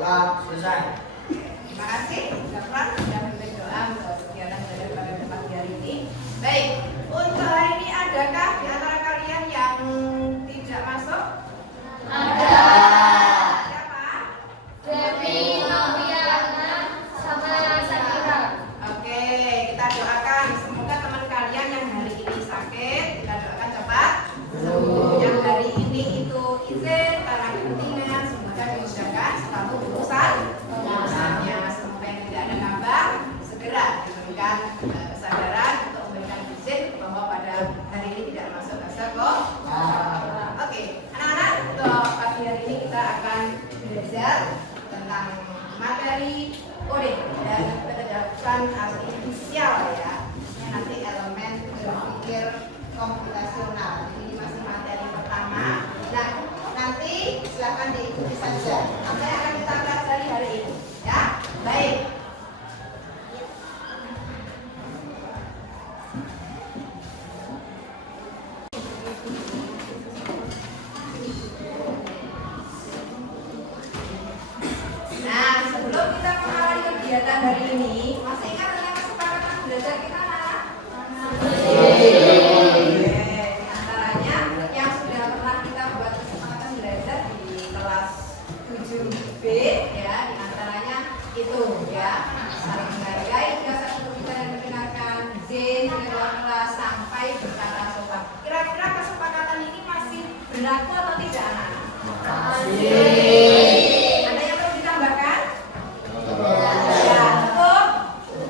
Doa selesai. Terima kasih, Zafran sudah memimpin doa untuk kegiatan belajar pada pagi hari ini. Baik, untuk hari ini adakah di antara kalian yang tidak masuk? Ada. Siapa? Devi, Noviana, sama Sakira. Oke, kita doakan semoga teman kalian yang hari ini sakit, kita doakan cepat sembuh. Yang hari ini itu izin karena kepentingan, semoga diusahakan selalu urusannya. Semoga yang tidak ada kabar segera diberikan kesadaran untuk memberikan izin bahwa pada hari ini tidak masuk ke sekolah. Oke, anak-anak, untuk pagi hari ini kita akan belajar tentang materi coding dan penerapan artifisial ya. Ini nanti elemen berpikir komputasional. Ini masih materi pertama. Nah, nanti silahkan diikuti saja apa yang akan kita pelajari hari ini. Ya, baik. Nah, sebelum kita mengawali kegiatan hari ini, masih ingat dengan kesepakatan belajar kita mana? Di antaranya yang sudah pernah kita buat kesepakatan belajar di kelas 7B ya, di antaranya itu ya, saling menghargai, tidak satu kita dan mendengarkan, izin di ruang kelas sampai berkata sopan. Kira-kira kesepakatan ini masih berlaku atau tidak anak-anak? Ada yang perlu ditambahkan? Ya, cukup?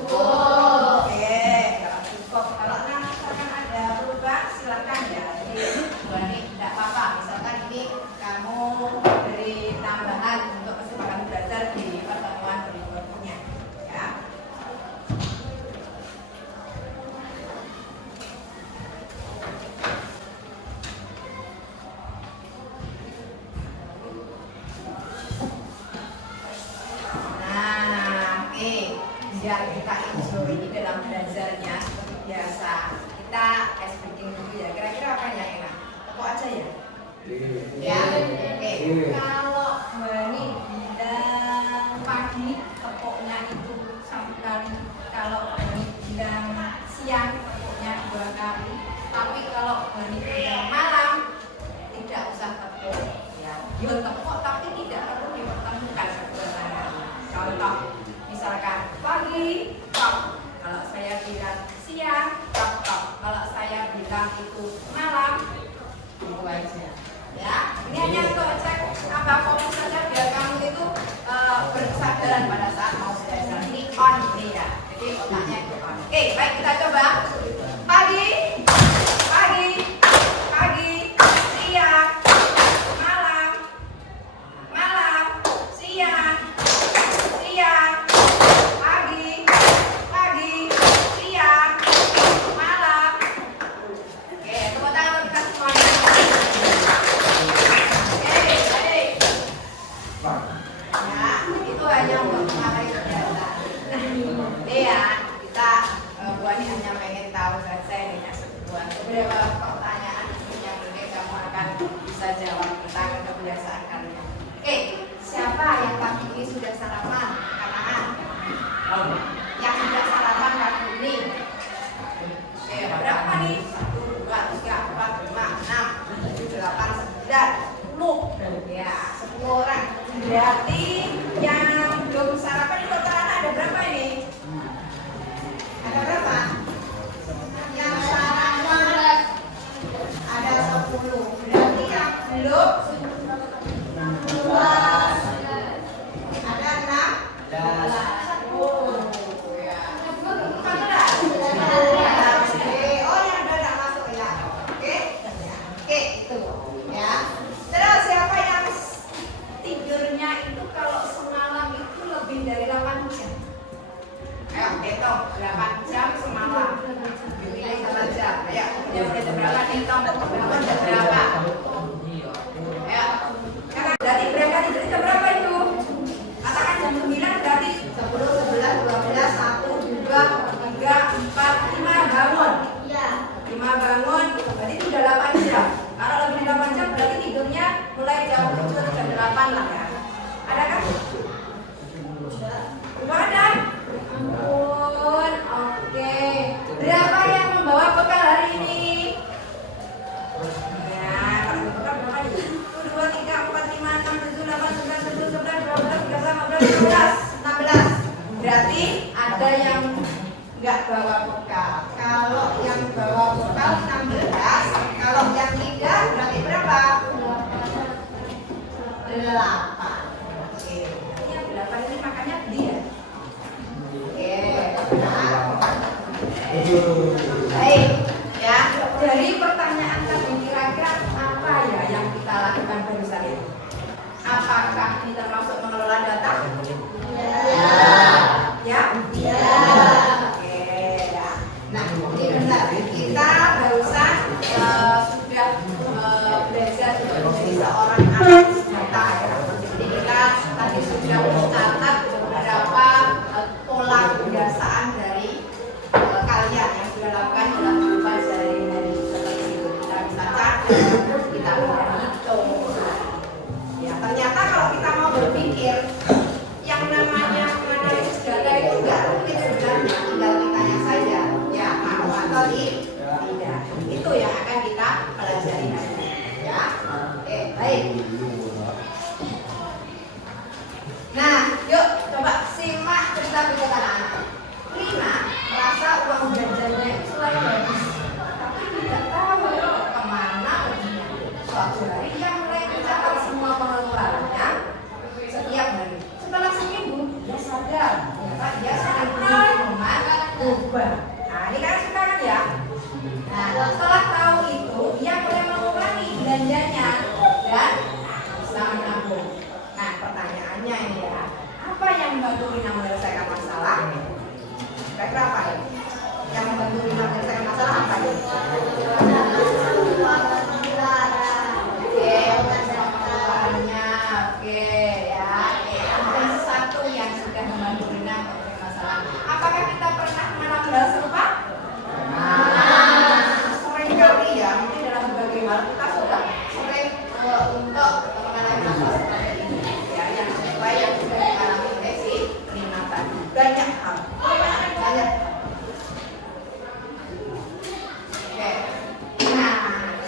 Oke, kalau cukup. Kalau misalkan ada perubahan silakan ya. Jadi ini tidak apa-apa. Misalkan ini kamu beri tambahan untuk kesempatan belajar di pertemuan berikutnya. Ya. Nah, oke, biar kita enjoy dalam belajarnya seperti biasa. Kita ice breaking dulu ya. Kira-kira apa yang enak? Tepuk aja ya. Ya, oke. Kalau Bani bilang pagi, tepuknya itu satu kali. Kalau Bani bilang siang, tepuknya 2 kali. Tapi kalau Bani bilang malam, tidak usah tepuk. Ya, dia tepuk tapi tidak perlu dipertemukan sebenarnya. Contoh, misalkan pagi, top. Kalau saya bilang siang, top. Kalau saya bilang itu malam, itu aja. Ya, ini hanya untuk cek apa fokus saja biar kamu itu berkesadaran pada saat mau belajar. Ini on ini ya. Jadi otaknya itu on. Oke, baik kita coba. Pagi, siang, malam, siang, pagi, siang, malam. Oke, tepuk tangan untuk kita semuanya. Oke, baik. Ya, itu hanya untuk materi kegiatan. Nah, ya, kita buahnya hanya pengen tahu saja ini sebuah beberapa pertanyaan yang mungkin kamu akan bisa jawab tentang kebiasaan kalian. Oke, siapa yang pagi ini sudah sarapan? Kanan. Yang sudah sarapan pagi ini. Oke, berapa nih? 1, 2, 3, 4, 5, 6, 7, 8, 9, 10. Ya, 10 orang. Berarti yang belum sarapan itu rata-rata ada berapa ini? Ada berapa? Yang sarapan ada 10. Berarti yang belum ada 6. Oh, ya. 14. Oh, yang udah masuk ya. Oke. Oke, itu ya. Terus siapa yang tidurnya itu kalau semalam itu lebih dari 8 jam? Ayo, hitung 8 jam semalam. Pilih salah jam. Ayo, udah berapa hitung? Udah berapa? Ayo. Karena dari berapa tidur jam berapa itu? Katakan jam 9 berarti 10, 11, 12, 1, 2, 3, 4, 5 bangun. Iya. 5 bangun, berarti itu udah 8 jam. Kalau lebih dari 8 jam berarti tidurnya mulai jam 7 atau jam 8 lah ya. Ada kan? 16. Berarti ada yang nggak bawa bekal. Kalau yang bawa bekal 16, kalau yang tidak berarti berapa? 8. Oke, yang 8 ini makannya dia. Oke, baik ya. Dari pertanyaan tadi kira-kira apa ya yang kita lakukan barusan ini? Apakah kita termasuk mengelola data? Ya. Oke, ya. Nah, ini benar. Kita barusan sudah belajar menjadi seorang analis data ya. Jadi kita tadi sudah mencatat beberapa pola kebiasaan dari kalian yang sudah lakukan dalam kehidupan sehari-hari. Seperti itu kita bisa catat, kita bisa hitung. Ya, ternyata kalau kita mau berpikir yang namanya menganalisis data itu nggak rumit sebenarnya, tinggal kitanya saja ya, mau atau tidak. Itu yang akan kita pelajari nanti ya. Oke, baik. Nah, yuk coba simak cerita berikut anak-anak. Rina merasa uang jajannya itu selalu habis, tapi tidak tahu kemana perginya. Suatu hari ia mulai mencatat semua pengeluarannya setiap hari. Setelah seminggu, dia sadar ternyata dia sedang beli minuman boba. Nah, ini kan sekarang ya. Nah, setelah tahu itu, dia mulai mengurangi belanjanya dan bisa menabung. Nah, pertanyaannya ini ya, apa yang membantu Rina menyelesaikan masalah? Kira-kira apa ya? Yang membantu Rina menyelesaikan masalah apa ya? Pengeluarannya, oke ya. Ada satu yang sudah membantu Rina menyelesaikan masalah. Apakah kita pernah mengalami hal serupa? Sering kali ya, mungkin dalam berbagai hal kita sudah sering untuk mengalami masalah seperti ini ya, yang sesuai yang sudah dialami oleh si Rina tadi. Banyak hal. Oke. Nah,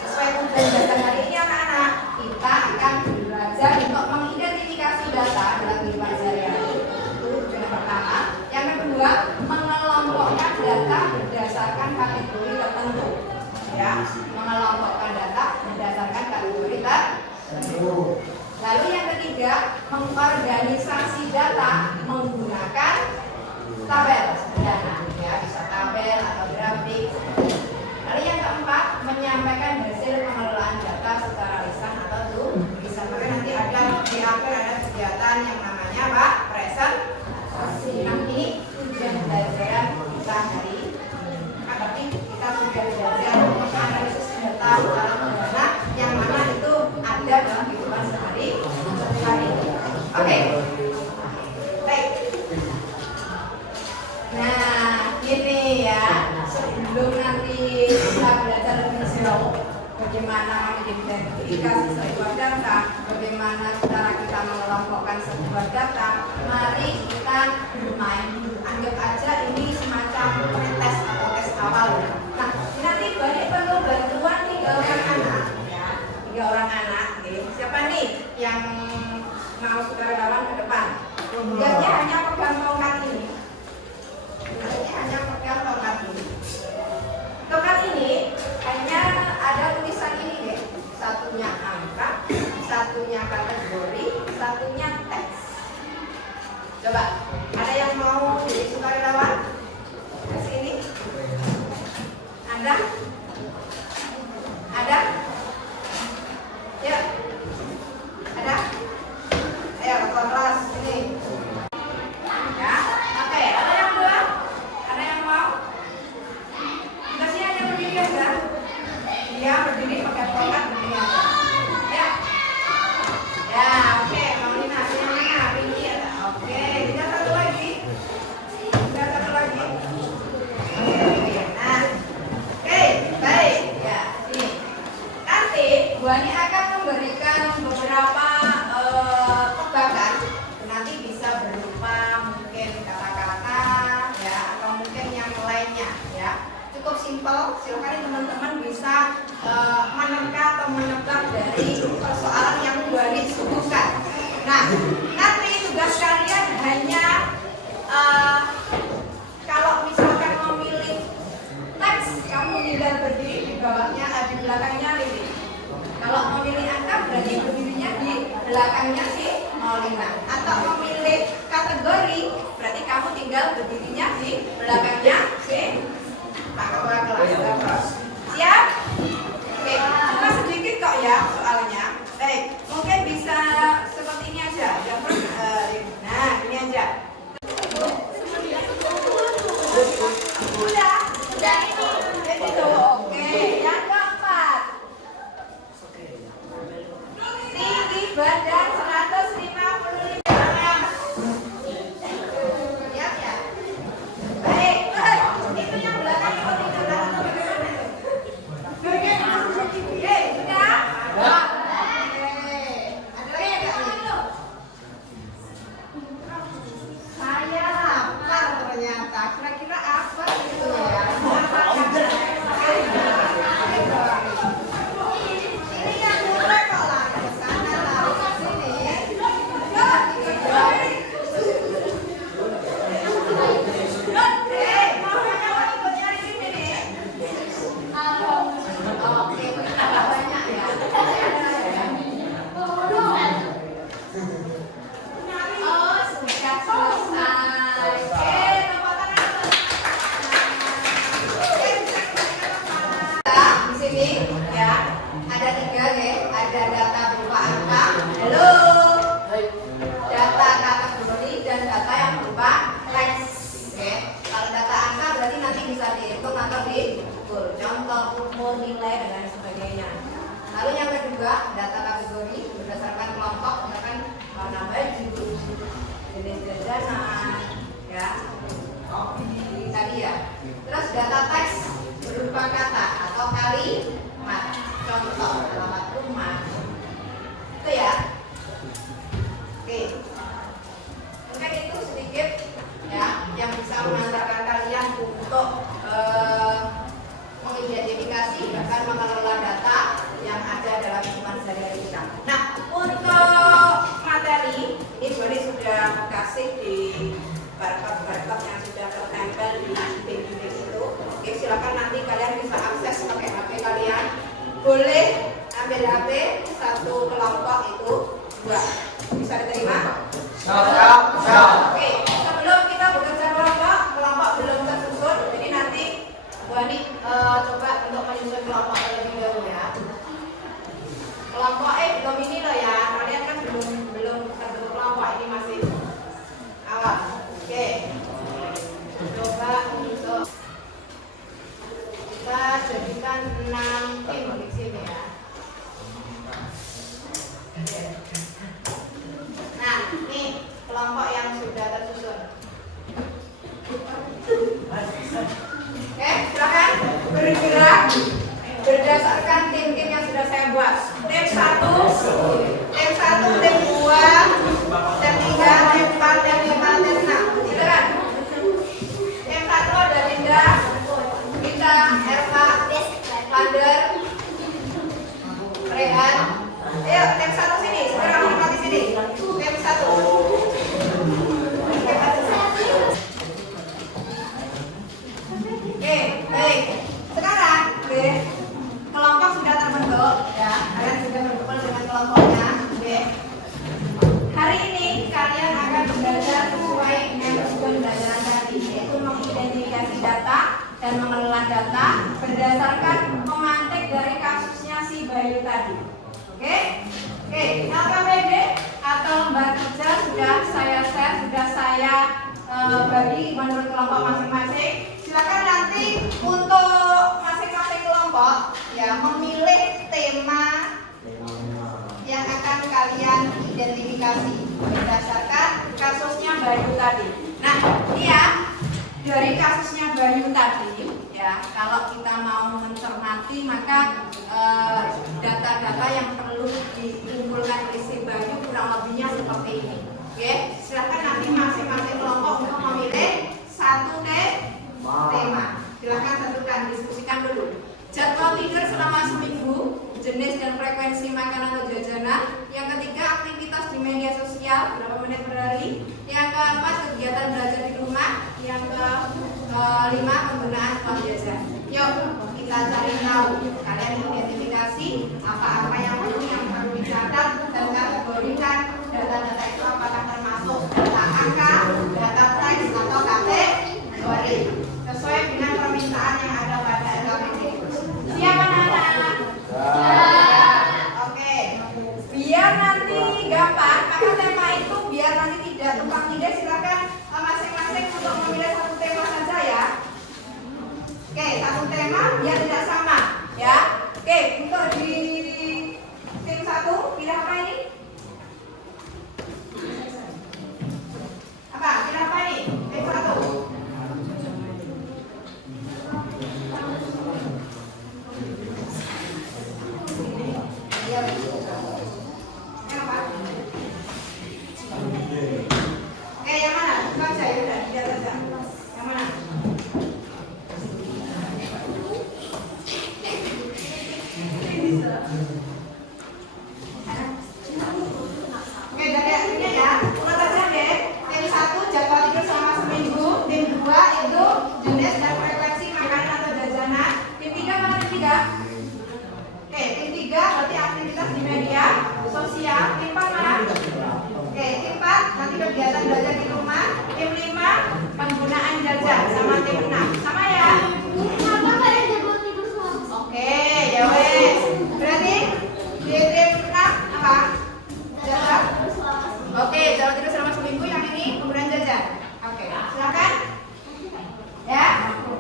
sesuai tujuan belajar hari ini anak-anak, kita akan belajar untuk mengidentifikasi data dalam kehidupan sehari-hari. Itu tujuan yang pertama. Yang kedua, mengelompokkan data berdasarkan kategori tertentu. Ya, mengelompokkan data berdasarkan kategori tertentu. Lalu yang ketiga, mengorganisasi data menggunakan tabel sederhana, ya bisa tabel atau grafik. Lalu yang keempat, menyampaikan hasil pengelolaan data secara lisan atau tulisan. Maka nanti ada di akhir ada kegiatan yang namanya apa? Presentasi. Nah, ini tujuan pelajaran kita hari ini. Berarti kita sudah belajar menganalisis data secara sederhana yang mana itu ada dalam kehidupan sehari-hari. Oke. Baik. Nah, ini ya, sebelum nanti kita belajar lebih jauh bagaimana mengidentifikasi sebuah data, bagaimana cara kita mengelompokkan sebuah data, mari kita bermain dulu. Anggap aja ini semacam tes atau tes awal. Nah, nanti banyak perlu bantuan 3 orang anak, ya, 3 orang anak. Siapa nih yang mau sukarelawan ke depan? Tugasnya hanya pegang tongkat ini. Hanya pegang tongkat ini. Tongkat ini hanya ada tulisan ini deh. Satunya angka, satunya kategori, satunya teks. Coba, ada yang mau jadi sukarelawan? Ke sini? Ada? Ada? Yuk. Ada? Ayo ke kelas ini. Ya, oke. Ada yang belum? Ada yang mau? Tugasnya hanya berdiri aja. Dia berdiri pakai tongkat begini aja. Ya. Ya, oke. Mau Nina, yang mana? Rinci ada. Oke. Kita satu lagi. belakangnya si 05. Atau memilih kategori, berarti kamu tinggal berdirinya di belakangnya si kakak kelas. Siap? Oke, cuma sedikit kok ya soalnya. Mungkin bisa seperti ini aja. Nah, ini aja. Udah ini. Jadi tuh, oke. Yang keempat. Tinggi badan 155 gram. Siap ya? Baik. Itu yang belakang itu tidak. Sudah? Saya lapar ternyata. Kira-kira apa itu ya? Ini yang murah kok lari ke sana, lari ke sini. Mau ikut nyari sini nih? Oke, banyak ya. Oh, sudah selesai. Tepuk tangan. Di sini ya, ada 3 nih. Ada data berupa angka. Halo. Data kategori dan data yang berupa teks. Oke. Kalau data angka berarti nanti bisa dihitung atau diukur. Contoh, umur, nilai dan lain sebagainya. Lalu yang kedua, data kategori berdasarkan kelompok, misalkan warna baju, jenis jajanan, ya, tadi ya. Terus data teks berupa kata atau kalimat, contoh alamat rumah, itu ya. Oke, mungkin itu sedikit ya yang bisa mengantarkan kalian untuk mengidentifikasi bahkan mengelola data yang ada dalam lingkungan sehari-hari kita. Nah, untuk materi ini Boni sudah kasih di barcode yang sudah tertempel di dinding itu. Oke, silakan nanti kalian bisa akses pakai HP kalian. Boleh ambil HP satu kelompok itu 2. Bisa diterima? Oke, sebelum kita bekerja kelompok belum tersusun. Jadi nanti Boni coba untuk menyusun kelompok terlebih dahulu ya. Kelompok belum ini loh ya, kalian kan belum terbentuk kelompok, ini masih awal. Oke, coba untuk kita jadikan 6 tim di sini ya. Nah, ini kelompok yang sudah tersusun. Oke, silakan bergerak berdasarkan tim-tim yang sudah saya buat. Tim 1, tim 2, tim 3, tim 4, tim 5, tim 6. Silakan. Tim 1 ada Linda, Gita, Erva, Pander, Rehan. Ayo, tim 1 sini, segera menempati sini. Tim 1. Oke, baik. Sekarang, kelompok sudah terbentuk, ya. Kalian sudah berkumpul dengan kelompoknya. Oke. Hari ini kalian akan belajar sesuai dengan pembelajaran tadi, yaitu mengidentifikasi data dan mengelola data berdasarkan memantik dari kasusnya si Bayu tadi. Oke? Oke, LKPD atau lembar kerja sudah saya share, sudah saya bagi menurut kelompok masing-masing. Silakan nanti untuk masing-masing kelompok ya memilih tema yang akan kalian identifikasi berdasarkan kasusnya Bayu tadi. Nah, ini ya, dari kasusnya Bayu tadi ya, kalau kita mau mencermati maka data-data yang perlu dikumpulkan oleh si Bayu kurang lebihnya seperti ini. Oke, silakan nanti masing-masing kelompok untuk memilih satu tema. Silakan tentukan, diskusikan dulu. Jadwal tidur selama seminggu, jenis dan frekuensi makanan atau jajanan. Yang ketiga, aktivitas di media sosial berapa menit per hari. Yang keempat, kegiatan belajar di rumah. Yang kelima, penggunaan uang jajan. Yuk, kita cari tahu. Kalian identifikasi apa-apa yang perlu dicatat dan kategori kategorikan data-data itu apakah termasuk data angka, data teks atau kategori sesuai dengan permintaan yang ada pada LKPD. Siap anak-anak? Oke. Biar nanti gampang, maka tema itu biar nanti tidak tumpang tindih, silakan masing-masing untuk memilih satu tema saja ya. Oke, satu tema biar tidak sama ya. Oke, untuk di tim 1 pilih apa ini? Apa? Pilih apa ini? Tim 1. Oke, yang mana? Buka aja ya, udah lihat aja. Yang mana? Oke, dari hasilnya ya. Ulang aja deh. Tim 1 jadwal tidur selama seminggu. Tim 2 itu jenis dan frekuensi makanan atau jajanan. Tim 3 mana tim 3? Oke, tim 3 berarti aktivitas di media sosial. Tim 4 mana? Oke, tim 4 nanti kegiatan belajar di rumah. Tim 5 penggunaan jajan sama tim 6. Sama ya? Oke, ya wes. Berarti di tim 6 apa? Jajan. Oke, jalan tidur selama seminggu, yang ini penggunaan jajan. Oke, silakan. Ya,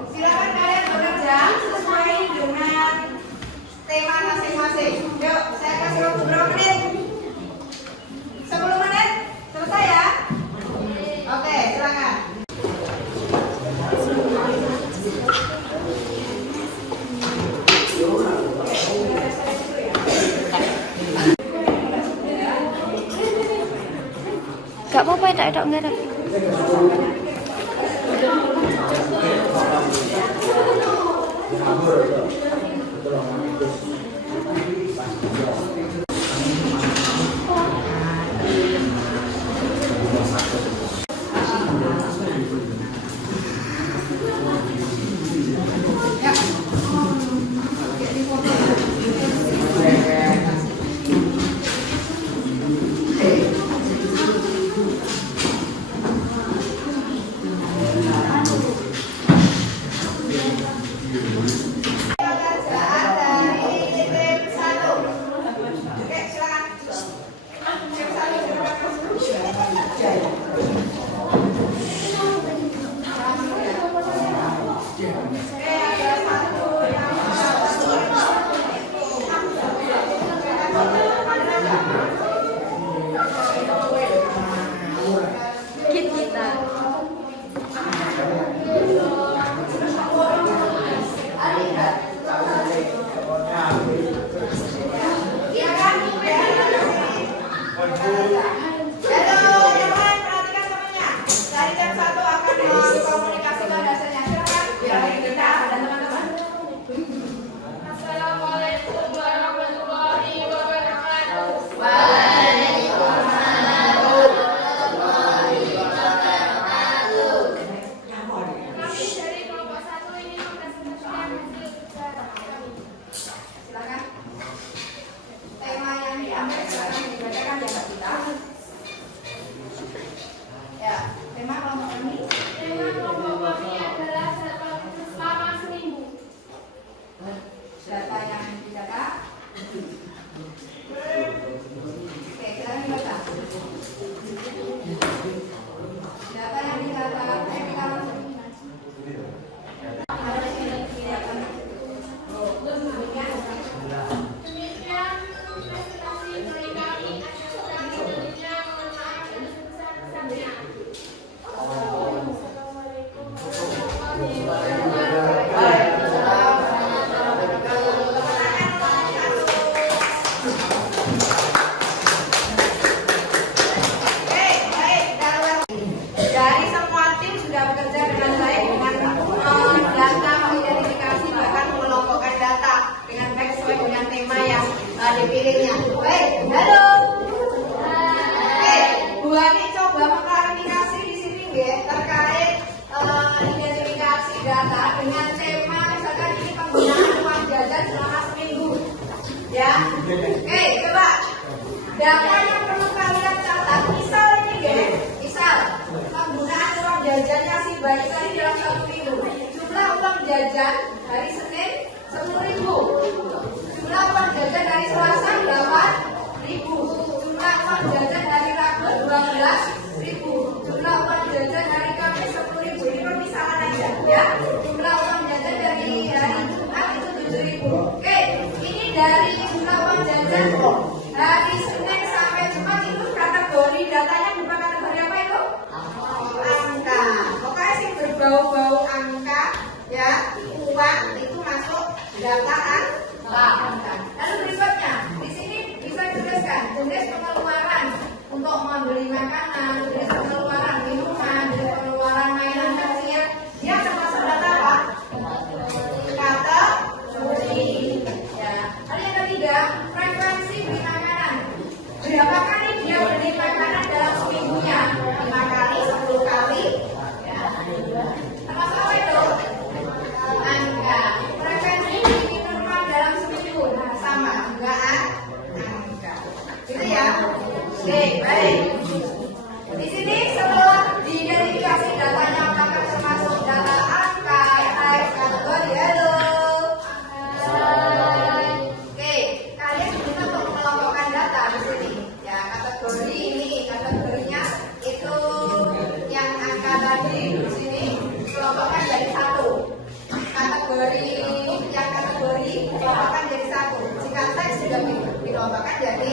silakan kalian bekerja sesuai dengan tema masing-masing. Yuk, saya kasih waktu berapa menit? 10 menit? Selesai ya? Oke, silakan. Gak apa-apa, tak ngarep. dipilihnya. Baik, halo. Oke, Bu Ani coba mengklarifikasi di sini ya terkait identifikasi data dengan tema misalkan ini penggunaan uang jajan selama seminggu. Ya. Oke, coba. Data yang perlu membeli makanan, dari pengeluaran minuman, dari pengeluaran mainan dan lainnya, dia termasuk data apa? Kategori. Ya. Lalu yang ketiga, frekuensi beli makanan. Berapa kali dia beli makanan dalam seminggunya? 5 kali, 10 kali. Ya. Termasuk apa itu? Angka. Frekuensi beli minuman dalam seminggu. Nah, sama juga angka. Gitu ya. Oke, baik. Di sini setelah diidentifikasi datanya apakah termasuk data angka, teks, kategori, halo. Oke, kalian diminta untuk mengelompokkan data di sini. Ya, kategori ini kategorinya itu yang angka tadi di sini kelompokkan jadi satu. Kategori yang kategori dikelompokkan jadi satu. Jika teks juga dikelompokkan jadi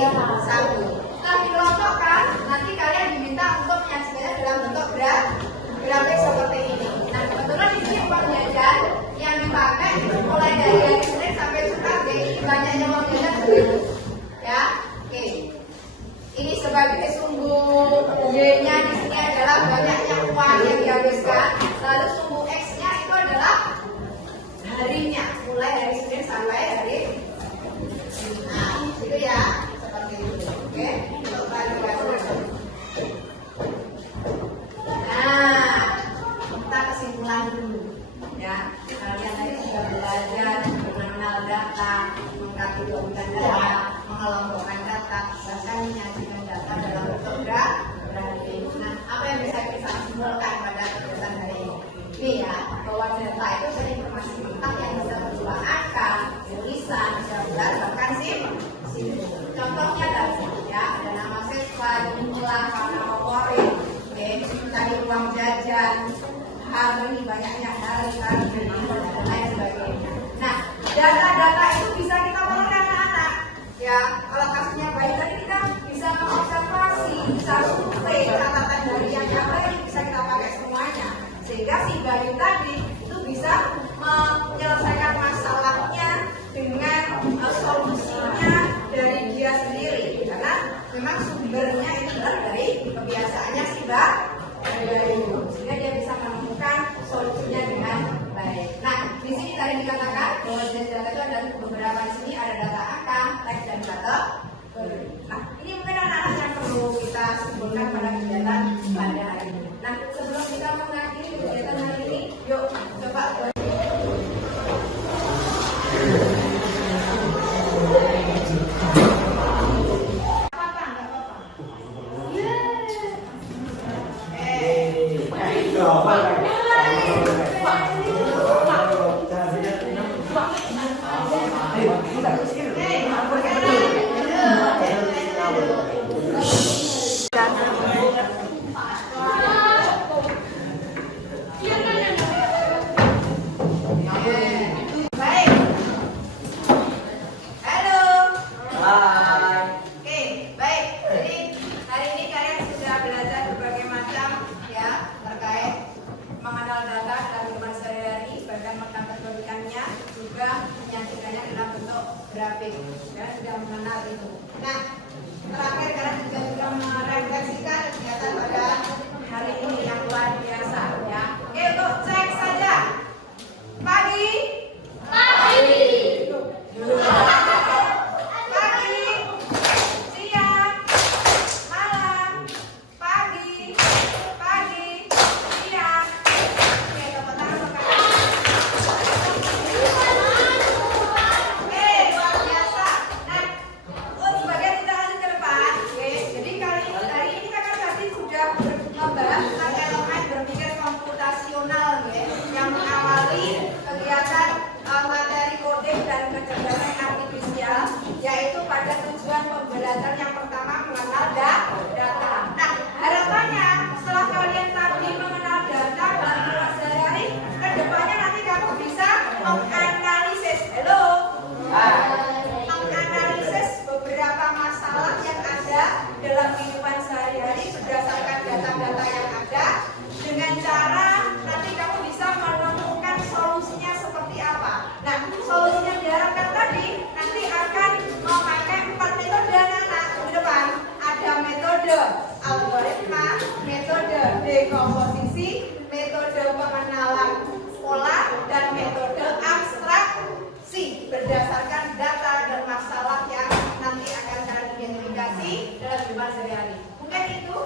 satu. Setelah dikelompokkan, nanti kalian diminta untuk menyajikannya dalam bentuk grafik seperti ini. Nah, kebetulan di sini uang jajan yang dipakai mulai dari hari Senin sampai Jumat, jadi banyaknya uang jajan segitu. Ya, oke. Ini sebagai sumbu Y-nya di sini adalah banyaknya uang yang dihabiskan. Lalu sumbu X-nya itu adalah harinya, mulai dari Senin sampai hari. Nah, itu ya, seperti itu. Oke, untuk klarifikasi. Nah, kita kesimpulan dulu. Ya, kalian tadi sudah belajar mengenal data, mengkategorikan data, mengelompokkan data, bahkan menyajikan data dalam bentuk grafik. Nah, apa yang bisa kita simpulkan pada kegiatan hari ini? Ini ya, bahwa data itu adalah informasi mentah yang bisa berupa angka, tulisan, gambar, bahkan simbol. Contohnya tadi ya, ada nama siswa, jumlah, warna favorit, tadi uang jajan, hari banyaknya hari, dan lain sebagainya. Nah, data-data itu bisa kita pakai anak-anak. Ya, kalau kasusnya baik tadi kita bisa mengobservasi, bisa survei, catatan dari yang lain bisa kita pakai semuanya. Sehingga si bayi tadi itu bisa menyelesaikan masalahnya dengan solusinya dari dia sendiri, karena memang sumbernya itu adalah dari kebiasaannya si bayi, sehingga dia bisa menemukan solusinya dengan baik. Nah, di sini tadi dikatakan bahwa jenis data itu ada beberapa. Di sini ada data angka, teks, dan kategori. Nah, ini mungkin anak-anak yang perlu kita simpulkan pada kegiatan pada hari ini. Nah, sebelum kita mengakhiri kegiatan hari ini, yuk coba grafik, ya sudah mengenal itu. Nah, terakhir kalian juga merefleksikan kegiatan pada hari ini yang luar biasa, ya. Oke, untuk cek saja. Pagi, siang, malam, pagi, siang. Oke, tepuk tangan untuk kalian. Oke, luar biasa. Nah, sebagai komposisi, metode pengenalan pola, dan metode abstraksi berdasarkan data dan masalah yang nanti akan kalian identifikasi dalam kehidupan sehari-hari. Mungkin itu